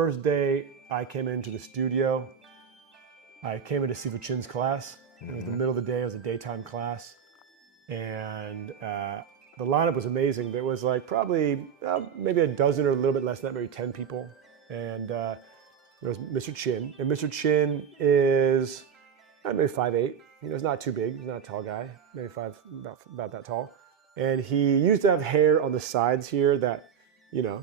first day I came into the studio, I came into Sifu Chin's class. It was the middle of the day. It was a daytime class. And the lineup was amazing. There was like probably maybe a dozen or a little bit less than that, maybe 10 people. And there was Mr. Chin. And Mr. Chin is maybe 5'8". He's not too big. He's not a tall guy. Maybe about that tall. And he used to have hair on the sides here that,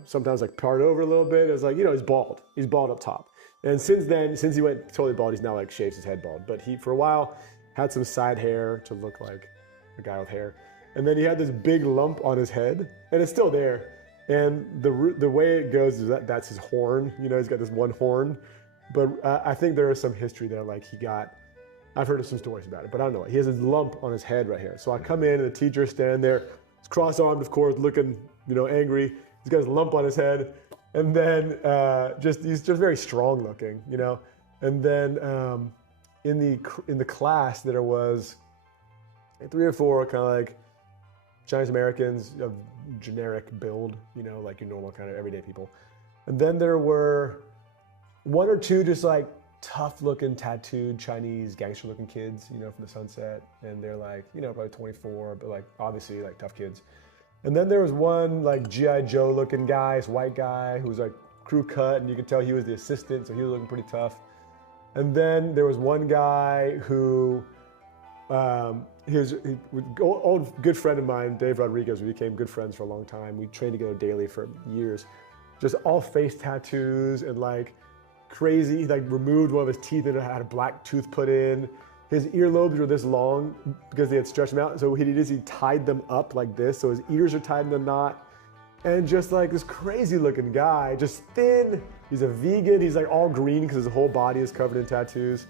sometimes like part over a little bit. It was like, he's bald. He's bald up top. And since he went totally bald, he's now like shaves his head bald. But he, for a while, had some side hair to look like a guy with hair. And then he had this big lump on his head, and it's still there. And the way it goes is that's his horn. He's got this one horn. But I think there is some history there. Like I've heard of some stories about it, but I don't know. He has this lump on his head right here. So I come in, and the teacher's standing there. He's cross-armed, of course, looking, angry. He's got his lump on his head. And then he's just very strong looking, And then in the class there was 3 or 4 kind of like Chinese Americans of generic build, like your normal kind of everyday people. And then there were 1 or 2 just like tough looking tattooed Chinese gangster looking kids, from the Sunset. And they're like, probably 24, but like obviously like tough kids. And then there was one like G.I. Joe looking guy, this white guy who was like crew cut, and you could tell he was the assistant, so he was looking pretty tough. And then there was one guy who, he was an old good friend of mine, Dave Rodriguez. We became good friends for a long time. We trained together daily for years. Just all face tattoos and like crazy. He like removed one of his teeth and had a black tooth put in. His earlobes were this long because they had stretched them out. So what he did is he tied them up like this. So his ears are tied in a knot. And just like this crazy looking guy, just thin. He's a vegan. He's like all green because his whole body is covered in tattoos.